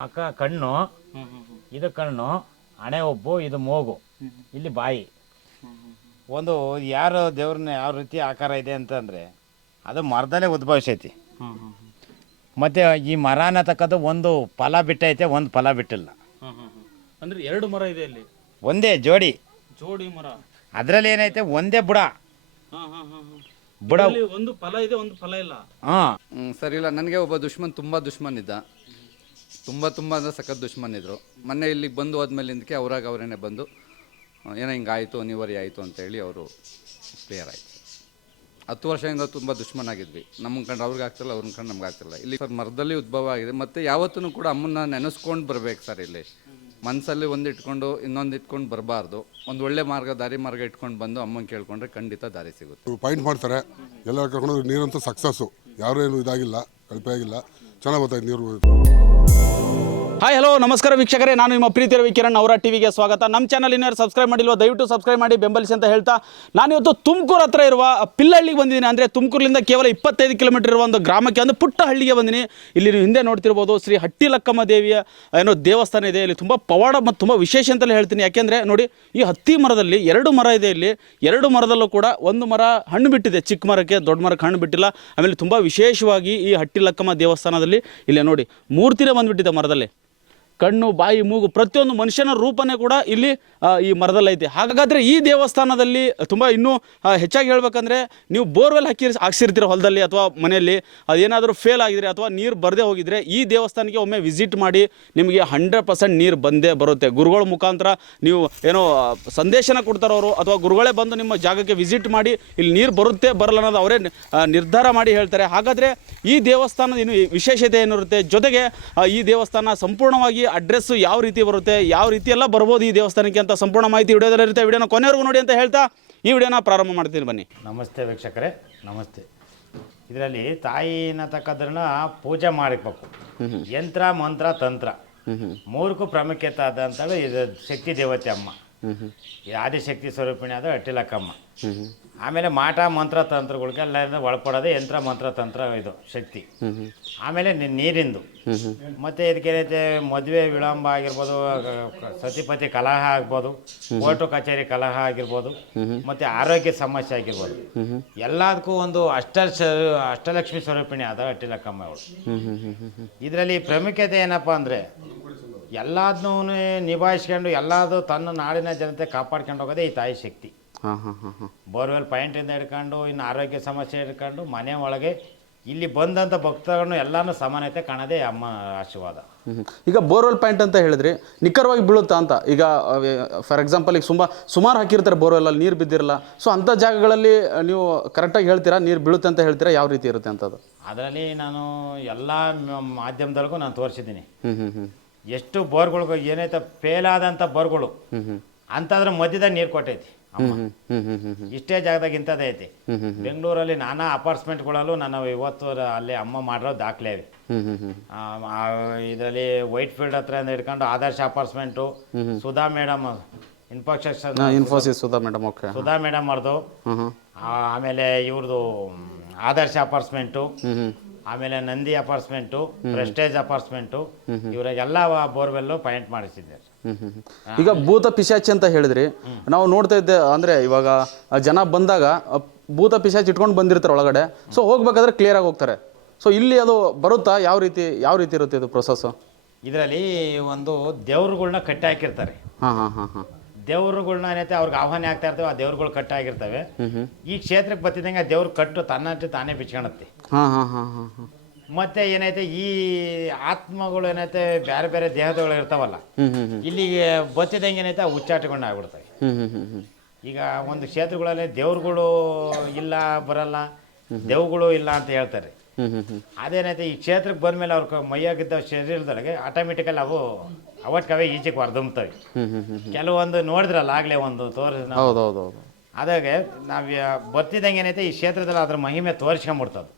ಅಕ್ಕ ಕಣ್ಣು ಇದು ಕಣ್ಣು ಹಣೆ ಒಬ್ಬು ಇದು ಮೂಗು. ಇಲ್ಲಿ ಬಾಯಿ. ಒಂದು ಯಾರು ದೇವ್ರನ್ನ ಯಾವ ರೀತಿ ಆಕಾರ ಇದೆ ಅಂತಂದರೆ ಅದು ಮರದಲ್ಲೇ ಉದ್ಭವಿಸೈತಿ. ಮತ್ತು ಈ ಮರ ಅನ್ನತಕ್ಕದ್ದು ಒಂದು ಫಲ ಬಿಟ್ಟೈತೆ ಒಂದು ಫಲ ಬಿಟ್ಟಿಲ್ಲ. ಅಂದ್ರೆ ಎರಡು ಮರ ಇದೆ ಇಲ್ಲಿ ಒಂದೇ ಜೋಡಿ. ಜೋಡಿ ಮರ. ಅದರಲ್ಲಿ ಏನೈತೆ? ಒಂದೇ ಬುಡ. ಬುಡ ಒಂದು ಫಲ ಇದೆ ಒಂದು ಫಲ ಇಲ್ಲ? ಹಾಂ. ಹ್ಮ್, ಸರಿ ಇಲ್ಲ ನನಗೆ ಒಬ್ಬ ದುಶ್ಮನ್ ತುಂಬ ದುಶ್ಮನ್ ಇದ್ದ. ತುಂಬ ತುಂಬ ಅಂದರೆ ಸಖತ್ ಇದ್ದರು ಮೊನ್ನೆ ಇಲ್ಲಿಗೆ ಬಂದು ಹೋದ್ಮೇಲಿಂದಕ್ಕೆ ಅವ್ರಾಗ ಅವರೇನೆ ಬಂದು ಏನೋ ಹಿಂಗಾಯಿತು ಅನಿವಾರ್ಯ ಆಯಿತು ಅಂತೇಳಿ ಅವರು ಕ್ಲಿಯರ್ ಆಯಿತು. ಹತ್ತು ವರ್ಷದಿಂದ ತುಂಬ ದುಶ್ಮನಾಗಿದ್ವಿ. ನಮ್ಮ ಕಂಡು ಅವ್ರಿಗೆ ಆಗ್ತಿಲ್ಲ ಅವ್ರನ್ನ ಕಂಡು ನಮ್ಗೆ ಆಗ್ತಿಲ್ಲ. ಇಲ್ಲಿ ಸರ್ ಮರದಲ್ಲಿ ಉದ್ಭವ ಆಗಿದೆ. ಮತ್ತು ಯಾವತ್ತೂ ಕೂಡ ಅಮ್ಮನ್ನ ನೆನೆಸ್ಕೊಂಡು ಬರ್ಬೇಕು ಸರ್ ಇಲ್ಲಿ. ಮನಸ್ಸಲ್ಲಿ ಒಂದು ಇಟ್ಕೊಂಡು, ಇನ್ನೊಂದು ಇಟ್ಕೊಂಡು ಬರಬಾರ್ದು. ಒಂದು ಒಳ್ಳೆ ಮಾರ್ಗ, ದಾರಿ ಮಾರ್ಗ ಇಟ್ಕೊಂಡು ಬಂದು ಅಮ್ಮನ ಕೇಳ್ಕೊಂಡ್ರೆ ಖಂಡಿತ ದಾರಿ ಸಿಗುತ್ತೆ. ಪಾಯಿಂಟ್ ಮಾಡ್ತಾರೆ. ಎಲ್ಲ ಕರ್ಕೊಂಡು ನೀರಂತೂ ಸಕ್ಸಸ್ಸು ಯಾರೂ ಏನು ಇದಾಗಿಲ್ಲ, ಕಳಪೆ ಆಗಿಲ್ಲ. ಚೆನ್ನಾಗಿ ಬರ್ತಾಯಿದೆ ನೀರು. ಹಾಯ್ ಹಲೋ ನಮಸ್ಕಾರ ವೀಕ್ಷಕರೇ. ನಾನು ನಿಮ್ಮ ಪ್ರೀತಿ ರವಿ ಕಿರಣ್, ಅವರ ಟಿವಿಗೆ ಸ್ವಾಗತ. ನಮ್ಮ ಚಾನಲ್ ಇನ್ನೇ ಸಬ್ಸ್ಕ್ರೈಬ್ ಮಾಡಿಲ್ವ, ದಯವಿಟ್ಟು ಸಬ್ಸ್ಕ್ರೈಬ್ ಮಾಡಿ, ಬೆಂಬಲಿಸಿ ಅಂತ ಹೇಳ್ತಾ ನಾನಿವತ್ತು ತುಮಕೂರು ಹತ್ರ ಇರುವ ಪಿಲ್ಲಹಳ್ಳಿಗೆ ಬಂದಿದ್ದೀನಿ. ಅಂದರೆ ತುಮಕೂರಿನಿಂದ ಕೇವಲ ಇಪ್ಪತ್ತೈದು ಕಿಲೋಮೀಟರ್ ಇರುವ ಒಂದು ಗ್ರಾಮಕ್ಕೆ ಒಂದು ಪುಟ್ಟ ಹಳ್ಳಿಗೆ ಬಂದಿನಿ. ಇಲ್ಲಿ ನೀವು ಹಿಂದೆ ನೋಡ್ತಿರ್ಬೋದು, ಶ್ರೀ ಹಟ್ಟಿಲಕ್ಕಮ್ಮ ದೇವಿಯ ಏನೋ ದೇವಸ್ಥಾನ ಇದೆ. ಇಲ್ಲಿ ತುಂಬ ಪವಾಡ ಮತ್ತು ತುಂಬ ವಿಶೇಷ ಅಂತಲೇ ಹೇಳ್ತೀನಿ. ಯಾಕೆಂದರೆ, ನೋಡಿ, ಈ ಹತ್ತಿ ಮರದಲ್ಲಿ ಎರಡು ಮರ ಇದೆ ಇಲ್ಲಿ. ಎರಡು ಮರದಲ್ಲೂ ಕೂಡ ಒಂದು ಮರ ಹಣ್ಣು ಬಿಟ್ಟಿದೆ. ಚಿಕ್ಕ ಮರಕ್ಕೆ, ದೊಡ್ಡ ಮರಕ್ಕೆ ಹಣ್ಣು ಬಿಟ್ಟಿಲ್ಲ. ಆಮೇಲೆ ತುಂಬ ವಿಶೇಷವಾಗಿ ಈ ಹಟ್ಟಿಲಕ್ಕಮ್ಮ ದೇವಸ್ಥಾನದಲ್ಲಿ, ಇಲ್ಲೇ ನೋಡಿ ಮೂರ್ತಿನೇ ಬಂದುಬಿಟ್ಟಿದೆ ಮರದಲ್ಲಿ. ಕಣ್ಣು, ಬಾಯಿ, ಮೂಗು ಪ್ರತಿಯೊಂದು ಮನುಷ್ಯನ ರೂಪನೇ ಕೂಡ ಇಲ್ಲಿ ಈ ಮರದಲ್ಲಿ ಐತೆ ಹಾಗಾದರೆ ಈ ದೇವಸ್ಥಾನದಲ್ಲಿ ತುಂಬ ಇನ್ನೂ ಹೆಚ್ಚಾಗಿ ಹೇಳ್ಬೇಕಂದ್ರೆ ನೀವು ಬೋರ್ವೆಲ್ ಹಾಕಿ ಹಾಕ್ಸಿರ್ತೀರ ಹೊಲದಲ್ಲಿ ಅಥವಾ ಮನೆಯಲ್ಲಿ, ಅದೇನಾದರೂ ಫೇಲ್ ಆಗಿದ್ರೆ ಅಥವಾ ನೀರು ಬರದೇ ಹೋಗಿದ್ರೆ ಈ ದೇವಸ್ಥಾನಕ್ಕೆ ಒಮ್ಮೆ ವಿಸಿಟ್ ಮಾಡಿ ನಿಮಗೆ ಹಂಡ್ರೆಡ್ ಪರ್ಸೆಂಟ್ ನೀರು ಬಂದೇ ಬರುತ್ತೆ. ಗುರುಗಳ ಮುಖಾಂತರ ನೀವು ಏನೋ ಸಂದೇಶನ ಕೊಡ್ತಾರವರು ಅಥವಾ ಗುರುಗಳೇ ಬಂದು ನಿಮ್ಮ ಜಾಗಕ್ಕೆ ವಿಸಿಟ್ ಮಾಡಿ ಇಲ್ಲಿ ನೀರು ಬರುತ್ತೆ, ಬರಲ್ಲ ಅನ್ನೋದು ಅವರೇ ನಿರ್ಧಾರ ಮಾಡಿ ಹೇಳ್ತಾರೆ. ಹಾಗಾದರೆ ಈ ದೇವಸ್ಥಾನದ ಇನ್ನು ವಿಶೇಷತೆ ಏನಿರುತ್ತೆ? ಜೊತೆಗೆ ಈ ದೇವಸ್ಥಾನ ಸಂಪೂರ್ಣವಾಗಿ ಅಡ್ರೆಸ್ಸು ಯಾವ ರೀತಿ ಬರುತ್ತೆ ಯಾವ ರೀತಿ ಎಲ್ಲ ಬರ್ಬೋದು ಈ ದೇವಸ್ಥಾನಕ್ಕೆ ಅಂತ ಸಂಪೂರ್ಣ ಮಾಹಿತಿ ವಿಡಿಯೋದಲ್ಲಿ ಇರುತ್ತೆ. ವಿಡಿಯೋನ ಕೊನೆವರೆಗೂ ನೋಡಿ ಅಂತ ಹೇಳ್ತಾ ಈ ವಿಡಿಯೋನ ಪ್ರಾರಂಭ ಮಾಡ್ತೀನಿ ಬನ್ನಿ. ನಮಸ್ತೆ ವೀಕ್ಷಕರೇ ನಮಸ್ತೆ. ಇದರಲ್ಲಿ ತಾಯಿನ ತಕ್ಕದ್ರನ್ನ ಪೂಜೆ ಮಾಡಬೇಕು ಯಂತ್ರ ಮಂತ್ರ ತಂತ್ರ. ಮೂರಕ್ಕೂ ಪ್ರಾಮುಖ್ಯತೆ ಆದಂಥದ್ದು ಇದು ಶಕ್ತಿ ದೇವತೆ ಅಮ್ಮ. ಈ ಆದಿಶಕ್ತಿ ಸ್ವರೂಪಿಣಿ ಆದ ಅಟ್ಟಿಲಕ್ಕಮ್ಮ ಆಮೇಲೆ ಮಾಟ ಮಂತ್ರ ತಂತ್ರಗಳಿಗೆಲ್ಲ ಒಳಪಡೋದೇ ಯಂತ್ರ ಮಂತ್ರ ತಂತ್ರ ಇದು ಶಕ್ತಿ. ಆಮೇಲೆ ನಿ- ನೀರಿಂದು. ಮತ್ತೆ ಇದಕ್ಕೇನೈತೆ ಮದುವೆ ವಿಳಂಬ ಆಗಿರ್ಬೋದು ಸತಿಪತಿ ಕಲಹ ಆಗ್ಬೋದು ಕೋರ್ಟು ಕಚೇರಿ ಕಲಹ ಆಗಿರ್ಬೋದು ಮತ್ತೆ ಆರೋಗ್ಯ ಸಮಸ್ಯೆ ಆಗಿರ್ಬೋದು. ಎಲ್ಲದಕ್ಕೂ ಒಂದು ಅಷ್ಟ ಅಷ್ಟಲಕ್ಷ್ಮಿ ಸ್ವರೂಪಿಣಿ ಆದ ಅಟ್ಟಿಲಕ್ಕಮ್ಮ ಅವಳು. ಇದರಲ್ಲಿ ಪ್ರಾಮುಖ್ಯತೆ ಏನಪ್ಪ ಅಂದರೆ ಎಲ್ಲದನ್ನೂ ನಿಭಾಯಿಸ್ಕೊಂಡು ಎಲ್ಲದೂ ತನ್ನ ನಾಡಿನ ಜನತೆ ಕಾಪಾಡ್ಕೊಂಡು ಹೋಗೋದೇ ಈ ತಾಯಿ ಶಕ್ತಿ. ಬೋರ್ವೆಲ್ ಪಾಯಿಂಟಿಂದ ಹಿಡ್ಕೊಂಡು ಇನ್ನು ಆರೋಗ್ಯ ಸಮಸ್ಯೆ ಹಿಡ್ಕೊಂಡು ಮನೆ ಒಳಗೆ ಇಲ್ಲಿ ಬಂದಂಥ ಭಕ್ತಗಳನ್ನು ಎಲ್ಲನೂ ಸಮಾನತೆ ಕಾಣೋದೇ ಅಮ್ಮ ಆಶೀರ್ವಾದ. ಈಗ ಬೋರ್ವೆಲ್ ಪಾಯಿಂಟ್ ಅಂತ ಹೇಳಿದ್ರಿ ನಿಖರವಾಗಿ ಬೀಳುತ್ತಾ ಅಂತ? ಈಗ ಫಾರ್ ಎಕ್ಸಾಂಪಲ್ ಈಗ ಸುಮಾರು ಸುಮಾರು ಹಾಕಿರ್ತಾರೆ ಬೋರ್ವೆಲ್ ಅಲ್ಲಿ ನೀರು ಬಿದ್ದಿರಲ್ಲ. ಸೊ ಅಂಥ ಜಾಗಗಳಲ್ಲಿ ನೀವು ಕರೆಕ್ಟಾಗಿ ಹೇಳ್ತೀರಾ ನೀರು ಬೀಳುತ್ತೆ ಅಂತ ಹೇಳ್ತೀರಾ ಯಾವ ರೀತಿ ಇರುತ್ತೆ ಅಂತದ್ದು ಅದರಲ್ಲಿ ನಾನು ಎಲ್ಲ ಮಾಧ್ಯಮದೊಳಗೂ ನಾನು ತೋರಿಸಿದ್ದೀನಿ. ಎಷ್ಟು ಬೋರ್ಗಳಿಗೂ ಏನೈತೆ ಫೇಲ್ ಆದಂಥ ಬೋರ್ಗಳು ಅಂಥದ್ರ ಮಧ್ಯದಾಗ ನೀರು ಕೊಟ್ಟೈತಿ ಇಷ್ಟೇ ಜಾಗದಾಗ ಇಂಥದ್ದೇ ಐತಿ. ಬೆಂಗಳೂರಲ್ಲಿ ನಾನಾ ಅಪಾರ್ಟ್ಮೆಂಟ್ಗಳಲ್ಲೂ ನಾನು ಇವತ್ತು ಅಲ್ಲಿ ಅಮ್ಮ ಮಾಡಿರೋ ದಾಖಲೆ ಹ್ಞೂ ಇದರಲ್ಲಿ ವೈಟ್ ಫೀಲ್ಡ್ ಹತ್ರ ಹಿಡ್ಕೊಂಡು Adarsh apartment Sudha madam Infosys Infosys Sudha madam okay. Sudha madam ಅವ್ರದ್ದು ಆಮೇಲೆ ಇವ್ರದ್ದು ಆದರ್ಶ ಅಪಾರ್ಟ್ಮೆಂಟು. ಆಮೇಲೆ ನಂದಿ ಅಪಾರ್ಟ್ಸ್ಮೆಂಟು ಪ್ರೆಸ್ಟೇಜ್ ಅಪಾರ್ಟ್ಮೆಂಟು. ಇವರಿಗೆಲ್ಲ ಬೋರ್ವೆಲ್ಲು ಪಾಯಿಂಟ್ ಮಾಡಿಸಿದ್ದೆ. ಈಗ ಭೂತ ಪಿಶಾಚಿ ಅಂತ ಹೇಳಿದ್ರಿ. ನಾವು ನೋಡ್ತಾ ಇದ್ದೆ ಅಂದ್ರೆ ಇವಾಗ ಜನ ಬಂದಾಗ ಭೂತ ಪಿಶಾಚಿ ಇಟ್ಕೊಂಡು ಬಂದಿರ್ತಾರೆ ಒಳಗಡೆ. ಸೊ ಹೋಗ್ಬೇಕಾದ್ರೆ ಕ್ಲಿಯರ್ ಆಗಿ ಹೋಗ್ತಾರೆ. ಸೊ ಇಲ್ಲಿ ಅದು ಬರುತ್ತಾ? ಯಾವ ರೀತಿ ಯಾವ ರೀತಿ ಇರುತ್ತೆ ಇದು ಪ್ರೊಸೆಸ್ ಇದರಲ್ಲಿ ಒಂದು ದೇವ್ರುಗಳ್ನ ಕಟ್ಟಿ ಹಾಕಿರ್ತಾರೆ. ಹಾಂ ಹಾಂ ಹಾಂ ಹಾಂ. ದೇವ್ರುಗಳ್ನ ಏನೈತೆ ಅವ್ರಿಗೆ ಆಹ್ವಾನ ಆಗ್ತಾ ಇರ್ತವೆ ಆ ದೇವ್ರುಗಳು ಕಟ್ಟಾಗಿರ್ತವೆ ಈ ಕ್ಷೇತ್ರಕ್ಕೆ ಬತ್ತಿದಂಗೆ ಆ ದೇವ್ರು ಕಟ್ಟು ತನ್ನಷ್ಟು ತಾನೇ ಬಿಚ್ಕೊಳತ್ತೆ ಹಾಂ ಹಾಂ ಹಾಂ ಹಾಂ ಹಾಂ. ಮತ್ತೆ ಏನೈತೆ ಈ ಆತ್ಮಗಳು ಏನೈತೆ ಬೇರೆ ಬೇರೆ ದೇಹದಗಳು ಇರ್ತಾವಲ್ಲ ಇಲ್ಲಿಗೆ ಬತ್ತಿದಂಗೆ ಏನೈತೆ ಉಚ್ಚಾಟಗೊಂಡು ಆಗ್ಬಿಡ್ತವೆ. ಈಗ ಒಂದು ಕ್ಷೇತ್ರಗಳಲ್ಲಿ ದೇವ್ರುಗಳು ಇಲ್ಲ ಬರಲ್ಲ ದೇವ್ಗಳು ಇಲ್ಲ ಅಂತ ಹೇಳ್ತಾರೆ. ಅದೇನೈತೆ ಈ ಕ್ಷೇತ್ರಕ್ಕೆ ಬಂದ್ಮೇಲೆ ಅವ್ರ ಮೈಯಾಗಿದ್ದ ಶರೀರದೊಳಗೆ ಆಟೋಮೆಟಿಕಲ್ ಅವು ಅವಟ್ಕವೇ ಈಚೆಗೆ ಹೊರದುಂಬ್ತವೆ ಕೆಲವೊಂದು ನೋಡಿದ್ರಲ್ಲ ಆಗಲೇ ಒಂದು ತೋರಿಸ್ ಅದಾಗೆ ನಾವು ಬರ್ತಿದಂಗೆ ಏನೈತೆ ಈ ಕ್ಷೇತ್ರದಲ್ಲಿ ಅದ್ರ ಮಹಿಮೆ ತೋರಿಸ್ಕೊಂಬಿಡ್ತದೆ.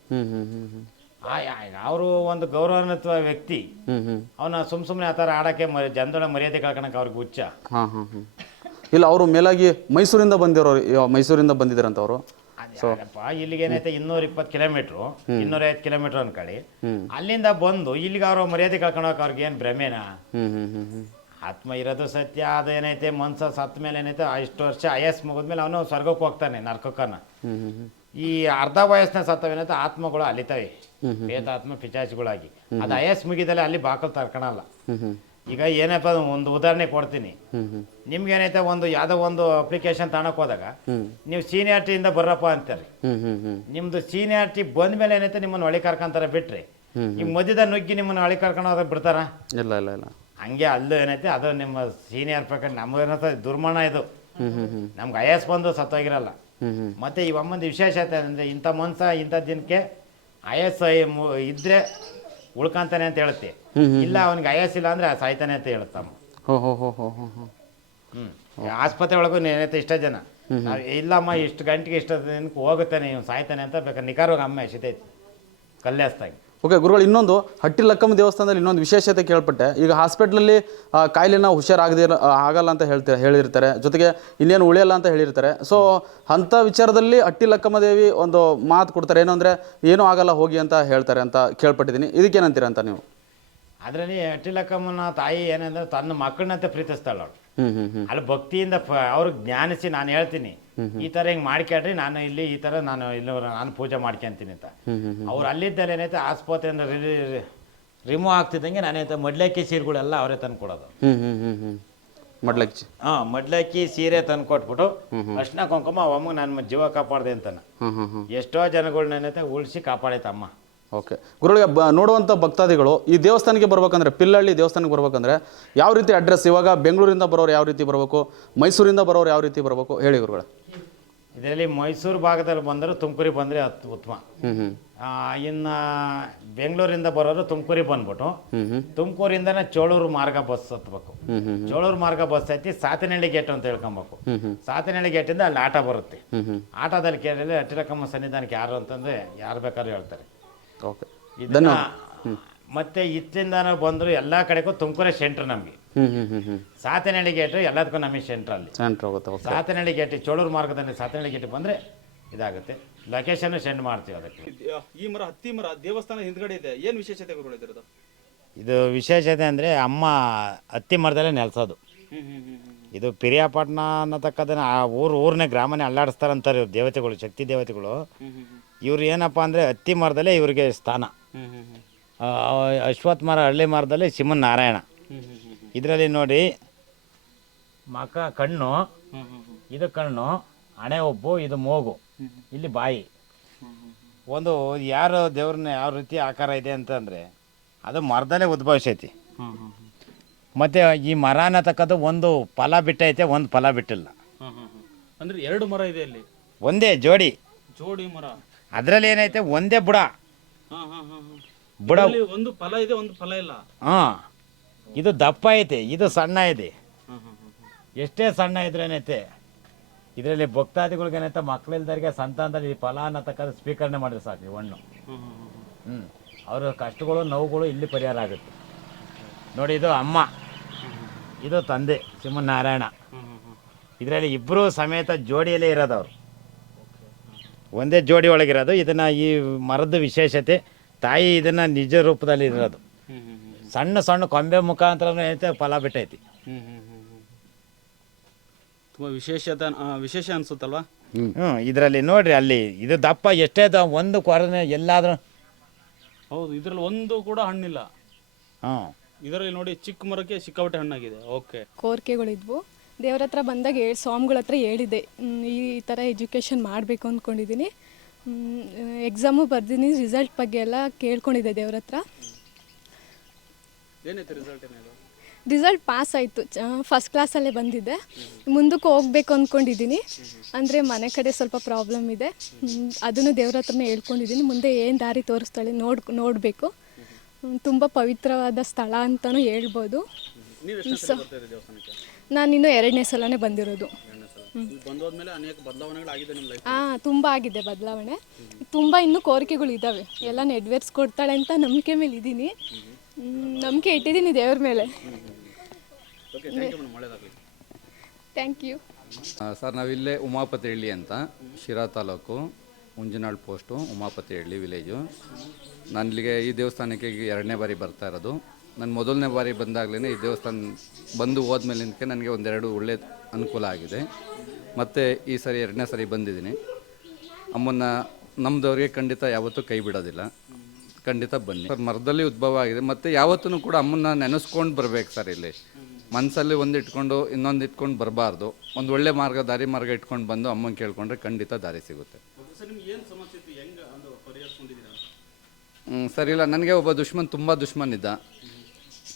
ಅವರು ಒಂದು ಗೌರವಾನ್ವಿತ ವ್ಯಕ್ತಿ. ಅವನ ಸುಮ್ ಸುಮ್ನೆ ಆ ಥರ ಆಡಕ್ಕೆ ಜನದೊಳ ಮರ್ಯಾದೆ ಕಳ್ಕೊಳಕ್ಕೆ ಅವ್ರಿಗೆ ಹುಚ್ಚ. ಹಾಂ ಹಾಂ ಹಾಂ. ಇಲ್ಲ ಅವರು ಮೇಲಾಗಿ ಮೈಸೂರಿಂದ ಬಂದಿರೋರು ಇವ- ಮೈಸೂರಿಂದ ಬಂದಿದ್ದಾರಂತ ಅವರು ಇಲ್ಲಿಗೆ ಏನೈತೆ ಇನ್ನೂರ ಕಿಲೋಮೀಟರ್ ಕಿಲೋಮೀಟ್ರು ಐವತ್ ಕಿಲೋಮೀಟರ್ ಅನ್ಕೊಳ್ಳಿ. ಅಲ್ಲಿಂದ ಬಂದು ಇಲ್ಲಿಗೆ ಅವ್ರ ಮರ್ಯಾದೆ ಕಳ್ಕೊಳಕ್ ಅವ್ರಿಗೆ ಏನು ಭ್ರಮೇನ? ಆತ್ಮ ಇರೋದು ಸತ್ಯ ಅದು ಏನೈತೆ ಮನ್ಸ ಸತ್ತ ಮೇಲೆ ಏನೈತೆ ಇಷ್ಟು ವರ್ಷ ಐ ಎಸ್ ಮುಗಿದ್ಮೇಲೆ ಅವನು ಸ್ವರ್ಗಕ್ಕೆ ಹೋಗ್ತಾನೆ ನರ್ಕಕ್ಕನ. ಈ ಅರ್ಧ ವಯಸ್ಸಿನ ಸತ್ತವೇನಂತ ಆತ್ಮಗಳು ಅಲಿತವೆ. ಪ್ರೇತಾತ್ಮ ಪಿಚಾಚಿಗಳಾಗಿ ಅದು ಅಯಸ್ ಮುಗಿದಲ್ಲೇ ಅಲ್ಲಿ ಬಾಕಲ್ ತರ್ಕೊಳಲ್ಲ ಈಗ ಏನಪ್ಪ ಒಂದು ಉದಾಹರಣೆ ಕೊಡ್ತೀನಿ. ನಿಮ್ಗೆ ಏನೈತೆ ಒಂದು ಯಾವ್ದೋ ಒಂದು ಅಪ್ಲಿಕೇಶನ್ ತಗೊಳಕ್ ಹೋದಾಗ ನೀವು ಸೀನಿಯಾರಿಟಿಯಿಂದ ಬರ್ರಪ್ಪ ಅಂತಾರೆ. ನಿಮ್ದು ಸೀನಿಯಾರಿಟಿ ಬಂದ ಮೇಲೆ ಏನೈತೆ ನಿಮ್ಮನ್ನ ಒಳಿ ಕರ್ಕೊಂತಾರೆ ಬಿಟ್ರಿ? ಈಗ ಮಧ್ಯದ ನುಗ್ಗಿ ನಿಮ್ಮನ್ನ ಒಳಿ ಕರ್ಕೊಂಡು ಬಿಡ್ತಾರ? ಇಲ್ಲ ಇಲ್ಲ ಇಲ್ಲ. ಹಂಗೆ ಅಲ್ಲೂ ಏನೈತೆ ಅದು ನಿಮ್ಮ ಸೀನಿಯರ್ ಪ್ರಕಾರ ನಮ್ಗೆ ದುರ್ಮಣ ಇದು. ನಮ್ಗೆ ಐ ಎಸ್ ಬಂದು ಸತ್ತೋಗಿರಲ್ಲ. ಮತ್ತೆ ಈ ಅಮ್ಮಂದು ವಿಶೇಷತೆ ಅಂದರೆ ಇಂಥ ಮನ್ಸ ಇಂಥ ದಿನಕ್ಕೆ ಐ ಇದ್ರೆ ಉಳ್ಕಂತಾನೆ ಅಂತ ಹೇಳುತ್ತೆ. ಇಲ್ಲ ಅವನಿಗೆ ಇಲ್ಲ ಅಂದ್ರೆ ಸಾಯ್ತಾನೆ ಅಂತ ಹೇಳುತ್ತಮ್ಮ ಹ್ಮ್. ಹ್ಞೂ ಆಸ್ಪತ್ರೆ ಒಳಗೂ ಏನೈತೆ ಇಷ್ಟ ಜನ. ಇಲ್ಲಮ್ಮ ಇಷ್ಟು ಗಂಟೆಗೆ ಇಷ್ಟ ದಿನಕ್ಕೆ ಹೋಗುತ್ತಾನೆ ಇವ್ನು ಸಾಯ್ತಾನೆ ಅಂತ ಬೇಕಾದ್ರೆ ನಿಖರವಾಗಿ ಅಮ್ಮ ಎಸಿತೈತಿ. ಕಲ್ಯಾಸ್ತಾಗಿ. ಓಕೆ ಗುರುಗಳು, ಇನ್ನೊಂದು ಹಟ್ಟಿ ಲಕ್ಕಮ್ಮ ದೇವಸ್ಥಾನದಲ್ಲಿ ಇನ್ನೊಂದು ವಿಶೇಷತೆ ಕೇಳ್ಪಟ್ಟೆ. ಈಗ ಹಾಸ್ಪಿಟ್ಲಲ್ಲಿ ಕಾಯಿಲೆನ ಹುಷಾರಾಗದೇ ಆಗಲ್ಲ ಅಂತ ಹೇಳ್ತಾರೆ, ಹೇಳಿರ್ತಾರೆ. ಜೊತೆಗೆ ಇನ್ನೇನು ಉಳಿಯಲ್ಲ ಅಂತ ಹೇಳಿರ್ತಾರೆ. ಸೊ ಅಂಥ ವಿಚಾರದಲ್ಲಿ ಹಟ್ಟಿ ಲಕ್ಕಮ್ಮ ದೇವಿ ಒಂದು ಮಾತು ಕೊಡ್ತಾರೆ. ಏನು ಅಂದರೆ, ಏನೂ ಆಗಲ್ಲ, ಹೋಗಿ ಅಂತ ಹೇಳ್ತಾರೆ ಅಂತ ಕೇಳ್ಪಟ್ಟಿದ್ದೀನಿ. ಇದಕ್ಕೇನಂತೀರ ಅಂತ ನೀವು? ಅದರಲ್ಲಿ ಅಟ್ಟಿಲಕ್ಕಮ್ಮನ ತಾಯಿ ಏನಂದರೆ, ತನ್ನ ಮಕ್ಕಳನ್ನಂತೆ ಪ್ರೀತಿಸ್ತಾಳೆ ಅವಳು. ಅಲ್ಲಿ ಭಕ್ತಿಯಿಂದ ಅವ್ರಿಗೆ ಜ್ಞಾನಿಸಿ ನಾನು ಹೇಳ್ತೀನಿ ಈ ತರ ಹಿಂಗ್ ಮಾಡ್ಕೊಳ್ರಿ ನಾನು ಇಲ್ಲಿ ಈ ತರ ನಾನು ಇಲ್ಲಿ ನಾನು ಪೂಜೆ ಮಾಡ್ಕೊಂತೀನಿ ಅಂತ. ಅವ್ರು ಅಲ್ಲಿದ್ದಲ್ಲಿ ಏನೈತೆ ಆಸ್ಪತ್ರೆಯಿಂದ ರಿಮೂವ್ ಆಗ್ತಿದ್ದಂಗೆ ನಾನೈತೆ ಮಡ್ಲಕ್ಕಿ ಸೀರೆಗಳೆಲ್ಲ ಅವರೇ ತಂದು ಕೊಡೋದು. ಮಡ್ಲಕ್ಕಿ. ಹಾಂ ಮಡ್ಲಕ್ಕಿ ಸೀರೆ ತಂದು ಕೊಟ್ಬಿಟ್ಟು ಅರ್ಶಿನ ಕುಂಕುಮ ಅವಮ್ಮ ನನ್ನ ಜೀವ ಕಾಪಾಡ್ದೆ ಅಂತಾನೆ. ಎಷ್ಟೋ ಜನಗಳನ್ನ ಏನೈತೆ ಉಳಿಸಿ ಕಾಪಾಡೈತೆ ಅಮ್ಮ ಓಕೆ. ಗುರುಗಳಿಗೆ ಬ ನೋಡುವಂಥ ಭಕ್ತಾದಿಗಳು ಈ ದೇವಸ್ಥಾನಕ್ಕೆ ಬರ್ಬೇಕಂದ್ರೆ ಪಿಲ್ಲಳ್ಳಿ ದೇವಸ್ಥಾನಕ್ಕೆ ಬರಬೇಕಂದ್ರೆ ಯಾವ ರೀತಿ ಅಡ್ರೆಸ್ ಇವಾಗ ಬೆಂಗಳೂರಿಂದ ಬರೋರು ಯಾವ ರೀತಿ ಬರಬೇಕು ಮೈಸೂರಿಂದ ಬರೋರು ಯಾವ ರೀತಿ ಬರಬೇಕು ಹೇಳಿ ಗುರುಗಳ. ಇದರಲ್ಲಿ ಮೈಸೂರು ಭಾಗದಲ್ಲಿ ಬಂದರೆ ತುಮಕೂರಿಗೆ ಬಂದರೆ ಅತ್ ಉತ್ತಮ. ಇನ್ನು ಬೆಂಗಳೂರಿಂದ ಬರೋರು ತುಮಕೂರಿಗೆ ಬಂದ್ಬಿಟ್ಟು ತುಮಕೂರಿಂದನೇ ಚೋಳೂರು ಮಾರ್ಗ ಬಸ್ ಹತ್ಬೇಕು. ಚೋಳೂರು ಮಾರ್ಗ ಬಸ್ ಐತಿ ಸಾತನಹಳ್ಳಿ ಗೇಟ್ ಅಂತ ಹೇಳ್ಕೊಬೇಕು. ಸಾತನಹಳ್ಳಿ ಗೇಟಿಂದ ಅಲ್ಲಿ ಆಟ ಬರುತ್ತೆ. ಆಟೋದಲ್ಲಿ ಕೇಳಿದ್ರೆ ಅಟ್ಟಿರಕಮ್ಮ ಸನ್ನಿಧಾನಕ್ಕೆ ಯಾರು ಅಂತಂದರೆ ಯಾರು ಬೇಕಾದ್ರೂ ಹೇಳ್ತಾರೆ. ಓಕೆ ಇದನ್ನ ಮತ್ತೆ ಇತ್ತಿಂದ ಬಂದ್ರು ಎಲ್ಲ ಕಡೆಗೂ ತುಮಕೂರೇ ಸೆಂಟ್ರ್ ನಮಗೆ. ಸಾತನಹಳ್ಳಿ ಗೇಟ್ ಎಲ್ಲದಕ್ಕೂ ನಮಗೆ ಸೆಂಟ್ರ್ ಅಲ್ಲಿ. ಸೆಂಟ್ರ್ ಹೋಗುತ್ತೆ ಓಕೆ ಸಾತನಹಳ್ಳಿ ಗೇಟ್ ಚೋಳೂರು ಮಾರ್ಗದಲ್ಲಿ ಸಾತನಹಳ್ಳಿ ಗೇಟ್ ಬಂದರೆ ಇದಾಗುತ್ತೆ. ಲೊಕೇಶನ್ ಸೆಂಡ್ ಮಾಡ್ತೀವಿ ಅದಕ್ಕೆ. ಈ ಮರ ಹತ್ತಿ ಮರ ದೇವಸ್ಥಾನ ಹಿಂದ್ಗಡೆ ಇದೆ. ಏನು ವಿಶೇಷತೆ ಇದು ವಿಶೇಷತೆ ಅಂದರೆ ಅಮ್ಮ ಹತ್ತಿ ಮರದಲ್ಲೇ ನೆಲೆಸೋದು. ಇದು ಪಿರಿಯಾಪಟ್ಟಣ ಅನ್ನತಕ್ಕದನ್ನ ಆ ಊರು ಊರನ್ನೇ ಗ್ರಾಮನೇ ಅಲ್ಲಾಡಿಸ್ತಾರಂತಾರೆ ಇವ್ರು ದೇವತೆಗಳು ಶಕ್ತಿ ದೇವತೆಗಳು. ಇವ್ರು ಏನಪ್ಪ ಅಂದರೆ ಹತ್ತಿ ಮರದಲ್ಲೇ ಇವ್ರಿಗೆ ಸ್ಥಾನ. ಅಶ್ವತ್ ಅಶ್ವತ್ಥ ಮರ ಹಳ್ಳಿ ಮರದಲ್ಲಿ ಸಿಮನ್ ನಾರಾಯಣ ಇದರಲ್ಲಿ ನೋಡಿ ಮಕ ಕಣ್ಣು ಇದು ಕಣ್ಣು ಹಣೆ ಒಬ್ಬು ಇದು ಮೂಗು ಇಲ್ಲಿ ಬಾಯಿ. ಒಂದು ಯಾರು ದೇವ್ರನ್ನ ಯಾವ ರೀತಿ ಆಕಾರ ಇದೆ ಅಂತಂದರೆ ಅದು ಮರದಲ್ಲೇ ಉದ್ಭವಿಸೈತಿ. ಮತ್ತು ಈ ಮರ ಅನ್ನತಕ್ಕದ್ದು ಒಂದು ಫಲ ಬಿಟ್ಟೈತೆ ಒಂದು ಫಲ ಬಿಟ್ಟಿಲ್ಲ. ಅಂದರೆ ಎರಡು ಮರ ಇದೆ ಇಲ್ಲಿ ಒಂದೇ ಜೋಡಿ. ಜೋಡಿ ಮರ. ಅದರಲ್ಲಿ ಏನೈತೆ? ಒಂದೇ ಬುಡ. ಬುಡ ಒಂದು ಫಲ ಇದೆ ಒಂದು ಫಲ ಇಲ್ಲ. ಹಾಂ. ಇದು ದಪ್ಪ ಐತೆ ಇದು ಸಣ್ಣ ಇದೆ. ಎಷ್ಟೇ ಸಣ್ಣ ಇದ್ರೇನೈತೆ? ಇದರಲ್ಲಿ ಭಕ್ತಾದಿಗಳಿಗೆ ಏನೈತೆ? ಮಕ್ಕಳಿಲ್ದರಿಗೆ ಸಂತಾನದಲ್ಲಿ ಫಲ ಅನ್ನತಕ್ಕಂಥ ಸ್ವೀಕರಣೆ ಮಾಡಿದ್ರೆ ಸಾಕು ಈ ಹಣ್ಣು. ಹ್ಞೂ ಅವರ ಕಷ್ಟಗಳು ನೋವುಗಳು ಇಲ್ಲಿ ಪರಿಹಾರ ಆಗುತ್ತೆ. ನೋಡಿ ಇದು ಅಮ್ಮ. ಇದು ತಂದೆ ಸಿಂಹನಾರಾಯಣ. ಇದರಲ್ಲಿ ಇಬ್ಬರು ಸಮೇತ ಜೋಡಿಯಲ್ಲೇ ಇರೋದು ಅವರು ಒಂದೇ ಜೋಡಿ ಒಳಗಿರೋದು. ಇದನ್ನು ಈ ಮರದ ವಿಶೇಷತೆ ತಾಯಿ ಇದನ್ನು ನಿಜ ರೂಪದಲ್ಲಿ ಇರೋದು. ಸಣ್ಣ ಸಣ್ಣ ಕೊಂಬೆ ಮುಖಾಂತರ ಏನೈತೆ ಫಲ ಬಿಟ್ಟೈತಿ. ತುಂಬ ವಿಶೇಷತೆ ವಿಶೇಷ ಅನ್ಸುತ್ತಲ್ವಾ? ಹ್ಞೂ ಇದರಲ್ಲಿ ನೋಡ್ರಿ ಅಲ್ಲಿ ಇದು ದಪ್ಪ ಎಷ್ಟೇ ದ ಒಂದು ಕೊರನೆ ಎಲ್ಲಾದರೂ ಹೌದು ಇದರಲ್ಲಿ ಒಂದು ಕೂಡ ಹಣ್ಣಿಲ್ಲ. ಹಾಂ ಇದರಲ್ಲಿ ನೋಡಿ ಚಿಕ್ಕ ಮರಕ್ಕೆ ಸಿಕ್ಕಾಪಟ್ಟೆ ಹಣ್ಣಾಗಿದೆ. ಓಕೆ ಕೋರಿಕೆಗಳಿದ್ವು. ದೇವ್ರ ಹತ್ರ ಬಂದಾಗ ಹೇಳಿ ಸ್ವಾಮಿಗಳ ಹತ್ರ ಹೇಳಿದೆ ಈ ಥರ ಎಜುಕೇಷನ್ ಮಾಡಬೇಕು ಅಂದ್ಕೊಂಡಿದ್ದೀನಿ ಎಕ್ಸಾಮು ಬರ್ದಿನಿ ರಿಸಲ್ಟ್ ಬಗ್ಗೆ ಎಲ್ಲ ಕೇಳ್ಕೊಂಡಿದ್ದೆ ದೇವ್ರ ಹತ್ರ. ರಿಸಲ್ಟ್ ಪಾಸ್ ಆಯಿತು. ಫಸ್ಟ್ ಕ್ಲಾಸಲ್ಲೇ ಬಂದಿದ್ದೆ. ಮುಂದಕ್ಕೆ ಹೋಗ್ಬೇಕು ಅಂದ್ಕೊಂಡಿದ್ದೀನಿ ಅಂದರೆ ಮನೆ ಕಡೆ ಸ್ವಲ್ಪ ಪ್ರಾಬ್ಲಮ್ ಇದೆ. ಅದನ್ನು ದೇವ್ರ ಹತ್ರನೇ ಹೇಳ್ಕೊಂಡಿದ್ದೀನಿ ಮುಂದೆ ಏನು ದಾರಿ ತೋರಿಸ್ತಾಳೆ ನೋಡ್ ನೋಡಬೇಕು. ತುಂಬ ಪವಿತ್ರವಾದ ಸ್ಥಳ ಅಂತಲೂ ಹೇಳ್ಬೋದು. ಸೊ ನಾನು ಇನ್ನೂ ಎರಡನೇ ಸಲನೇ ಬಂದಿರೋದು. ಹಾ ತುಂಬ ಆಗಿದೆ ಬದಲಾವಣೆ. ತುಂಬ ಇನ್ನೂ ಕೋರಿಕೆಗಳು ಇದ್ದಾವೆ ಎಲ್ಲ ನೆಡ್ವೇರ್ಸ್ಕೊಡ್ತಾಳೆ ಅಂತ ನಂಬಿಕೆ ಮೇಲೆ ಇದ್ದೀನಿ. ನಂಬಿಕೆ ಇಟ್ಟಿದ್ದೀನಿ ದೇವ್ರ ಮೇಲೆ. Okay thank you madam thank you sir ನಾವಿಲ್ಲೇ Umapathi Halli ಅಂತ ಶಿರಾ ತಾಲೂಕು ಮುಂಜನಾಳ್ ಪೋಸ್ಟು ಉಮಾಪತಿ ಹಳ್ಳಿ ವಿಲೇಜು ನಾನು ಇಲ್ಲಿಗೆ ಈ ದೇವಸ್ಥಾನಕ್ಕೆ ಎರಡನೇ ಬಾರಿ ಬರ್ತಾ ಇರೋದು. ನಾನು ಮೊದಲನೇ ಬಾರಿ ಬಂದಾಗಲೇ ಈ ದೇವಸ್ಥಾನ ಬಂದು ಹೋದ್ಮೇಲಿಂದಕ್ಕೆ ನನಗೆ ಒಂದೆರಡು ಒಳ್ಳೆ ಅನುಕೂಲ ಆಗಿದೆ. ಮತ್ತು ಈ ಸರಿ ಎರಡನೇ ಸರಿ ಬಂದಿದ್ದೀನಿ. ಅಮ್ಮನ್ನ ನಮ್ಮದವ್ರಿಗೆ ಖಂಡಿತ ಯಾವತ್ತೂ ಕೈ ಬಿಡೋದಿಲ್ಲ. ಖಂಡಿತ ಬನ್ನಿ. ಸರ್ ಮರದಲ್ಲಿ ಉದ್ಭವ ಆಗಿದೆ. ಮತ್ತು ಯಾವತ್ತೂ ಕೂಡ ಅಮ್ಮನ್ನ ನೆನೆಸ್ಕೊಂಡು ಬರಬೇಕು ಸರ್ ಇಲ್ಲಿ. ಮನಸ್ಸಲ್ಲಿ ಒಂದು ಇಟ್ಕೊಂಡು ಇನ್ನೊಂದು ಇಟ್ಕೊಂಡು ಬರಬಾರ್ದು. ಒಂದು ಒಳ್ಳೆ ಮಾರ್ಗ ದಾರಿ ಮಾರ್ಗ ಇಟ್ಕೊಂಡು ಬಂದು ಅಮ್ಮನ ಕೇಳಿಕೊಂಡ್ರೆ ಖಂಡಿತ ದಾರಿ ಸಿಗುತ್ತೆ. ಸರಿ ಇಲ್ಲ ನನಗೆ ಒಬ್ಬ ದುಶ್ಮನ್ ತುಂಬ ದುಶ್ಮನ್ ಇದ್ದ.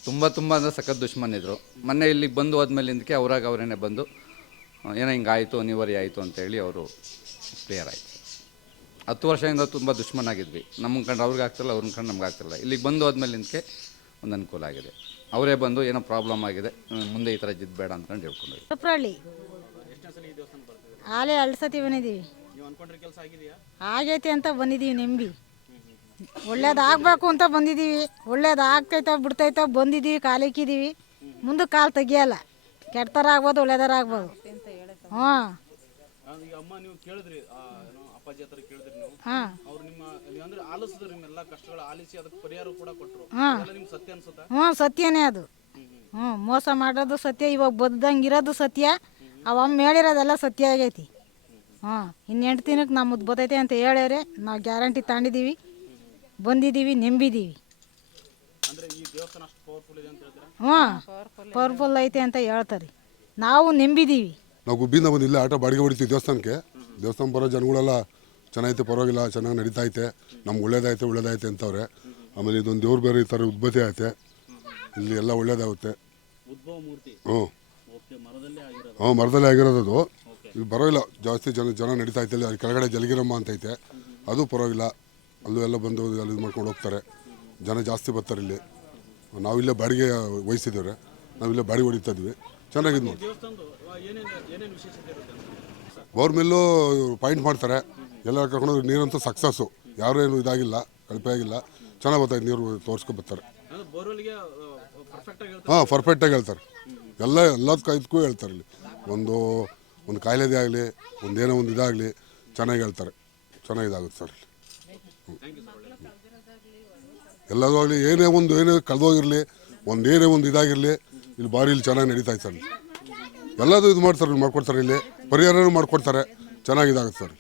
ತುಂಬ ತುಂಬ ಅಂದರೆ ಸಖತ್ ದುಶ್ಮನ್ ಇದ್ದರು ಮೊನ್ನೆ ಇಲ್ಲಿಗೆ ಬಂದು ಹೋದ್ಮೇಲಿಂದಕ್ಕೆ ಅವ್ರಾಗ ಅವರೇನೆ ಬಂದು ಏನೋ ಹಿಂಗಾಯಿತು ಅನಿವಾರ್ಯ ಆಯಿತು ಅಂತೇಳಿ ಅವರು ಕ್ಲಿಯರ್ ಆಯಿತು. ಹತ್ತು ವರ್ಷದಿಂದ ತುಂಬ ದುಶ್ಮನ್ ಆಗಿದ್ವಿ ನಮ್ಮ ಕಂಡು ಅವ್ರಿಗೆ ಆಗ್ತಿಲ್ಲ ಅವ್ರನ್ನ ಕಂಡು ನಮ್ಗೆ ಆಗ್ತಿಲ್ಲ ಇಲ್ಲಿಗೆ ಬಂದು ಹೋದ್ಮೇಲಿಂದಕ್ಕೆ ಒಂದು ಅನುಕೂಲ ಆಗಿದೆ. ಅವರೇ ಬಂದು ಏನೋ ಪ್ರಾಬ್ಲಮ್ ಆಗಿದೆ ಮುಂದೆ ಈ ಥರ ಜಿದ್ದು ಬೇಡ ಅಂದ್ಕೊಂಡು ಹೇಳ್ಕೊಂಡು ಚಪ್ರಹಳ್ಳಿ ಹಾಲೇ ಎರಡು ಸತಿ ಬಂದಿದ್ದೀವಿ. ಆಗೈತೆ ಅಂತ ಬಂದಿದ್ದೀವಿ ನೆಂಬಿ ಒಳ್ಳೇದಾಗಬೇಕು ಅಂತ ಬಂದಿದ್ದೀವಿ. ಒಳ್ಳೇದು ಆಗ್ತೈತ ಬಿಡ್ತೈತ ಬಂದಿದ್ದೀವಿ ಕಾಲಿಕ್ಕಿದ್ದೀವಿ. ಮುಂದೆ ಕಾಲು ತೆಗಿಯಲ್ಲ. ಕೆಟ್ಟರ ಆಗ್ಬೋದು ಒಳ್ಳೇದಾರ ಆಗ್ಬೋದು ಹಾಂ. ಹಾಂ. ಹಾಂ ಹ್ಞೂ ಸತ್ಯನೇ ಅದು. ಹ್ಞೂ ಮೋಸ ಮಾಡೋದು ಸತ್ಯ ಇವಾಗ ಬದ್ದಂಗೆ ಇರೋದು ಸತ್ಯ ಅವಮ್ಮ ಹೇಳಿರೋದೆಲ್ಲ ಸತ್ಯ ಆಗೈತಿ. ಹ್ಞೂ ಇನ್ನೆಂಟು ದಿನಕ್ಕೆ ನಮ್ಮದು ಬರ್ತೈತೆ ಅಂತ ಹೇಳ್ಯಾರೆ. ನಾವು ಗ್ಯಾರಂಟಿ ತಗೊಂಡಿದ್ದೀವಿ ಬಂದಿದ್ದೀವಿ ನೆಂಬಿದ್ದೀವಿ. ಅಂದ್ರೆ ಈ ದೇವಸ್ಥಾನ ಪವರ್ಫುಲ್ ಇದೆ ಅಂತ ಹೇಳ್ತೀರಾ? ಹ್ಞೂ ಪವರ್ಫುಲ್ ಐತೆ ಅಂತ ಹೇಳ್ತಾರೆ. ನಾವು ನೆಂಬಿದ್ದೀವಿ. ನಾವು ಗುಬ್ಬಿಯಿಂದ ಬಂದು ಇಲ್ಲೇ ಆಟೋ ಬಾಡಿಗೆ ಹೊಡಿತೀವಿ ದೇವಸ್ಥಾನಕ್ಕೆ. ದೇವಸ್ಥಾನ ಬರೋ ಜನಗಳೆಲ್ಲ ಚೆನ್ನಾಗೈತೆ ಪರವಾಗಿಲ್ಲ ಚೆನ್ನಾಗಿ ನಡೀತಾ ಐತೆ ನಮ್ಗೆ ಒಳ್ಳೇದಾಯ್ತೆ ಒಳ್ಳೇದಾಯ್ತೆ ಅಂತವ್ರೆ. ಆಮೇಲೆ ಇದೊಂದು ದೇವ್ರು ಬೇರೆ ಈ ಥರ ಉದ್ಭತಿ ಐತೆ ಇಲ್ಲಿ ಎಲ್ಲ ಒಳ್ಳೇದಾಗುತ್ತೆ. ಉದ್ಭವ ಮೂರ್ತಿ. ಹ್ಞೂ. ಓಕೆ ಮರದಲ್ಲೇ ಆಗಿರೋದು. ಹ್ಞೂ ಮರದಲ್ಲೇ ಆಗಿರೋದು ಅದು. ಇಲ್ಲಿ ಬರೋಲ್ಲ ಜಾಸ್ತಿ ಜನ ಜನ ನಡೀತಾ ಐತೆ ಅಲ್ಲಿ ಕೆಳಗಡೆ ಜಲಗಿರಮ್ಮ ಅಂತೈತೆ. ಅದು ಪರವಾಗಿಲ್ಲ. ಅಲ್ಲೂ ಎಲ್ಲ ಬಂದು ಅಲ್ಲಿ ಇದು ಮಾಡ್ಕೊಂಡು ಹೋಗ್ತಾರೆ. ಜನ ಜಾಸ್ತಿ ಬರ್ತಾರೆ ಇಲ್ಲಿ. ನಾವಿಲ್ಲೇ ಬಾಡಿಗೆ ವಹಿಸಿದ್ದೇವೆ. ನಾವಿಲ್ಲೇ ಬಾಡಿಗೆ ಹೊಡಿತಾ ಇದ್ವಿ. ಚೆನ್ನಾಗಿದ್ದು ನೋಡಿ. ಬೋರ್ ಪಾಯಿಂಟ್ ಮಾಡ್ತಾರೆ. ಎಲ್ಲ ಕರ್ಕೊಂಡು ನೀರಂತೂ ಸಕ್ಸಸ್ಸು. ಯಾರೂ ಏನು ಇದಾಗಿಲ್ಲ, ಕಳಪೆ ಆಗಿಲ್ಲ. ಚೆನ್ನಾಗಿ ಬರ್ತಾಯಿದೆ ನೀರು ತೋರಿಸ್ಕೊಂಡು ಬರ್ತಾರೆ. ಹಾಂ ಪರ್ಫೆಕ್ಟಾಗಿ ಹೇಳ್ತಾರೆ. ಎಲ್ಲ ಎಲ್ಲದಕ್ಕೂ ಇದಕ್ಕೂ ಹೇಳ್ತಾರೆ ಇಲ್ಲಿ. ಒಂದು ಒಂದು ಕಾಯಿಲೆದೇ ಆಗಲಿ, ಒಂದೇನೋ ಒಂದು ಇದಾಗಲಿ, ಚೆನ್ನಾಗಿ ಹೇಳ್ತಾರೆ. ಚೆನ್ನಾಗಿದಾಗುತ್ತೆ ಸರ್ ಎಲ್ಲದೂ ಆಗಲಿ, ಏನೇ ಒಂದು, ಏನೇ ಕಳೆದೋಗಿರಲಿ, ಒಂದು ಏನೇ ಒಂದು ಇದಾಗಿರಲಿ, ಇಲ್ಲಿ ಬಾರಿ ಇಲ್ಲಿ ಚೆನ್ನಾಗಿ ನಡೀತಾ ಇದೆ ಸರ್. ಎಲ್ಲದೂ ಇದು ಮಾಡ್ತಾರೆ, ಮಾಡ್ಕೊಡ್ತಾರೆ ಇಲ್ಲಿ. ಪರಿಹಾರನೂ ಮಾಡ್ಕೊಡ್ತಾರೆ. ಚೆನ್ನಾಗಿ ಇದಾಗುತ್ತೆ ಸರ್.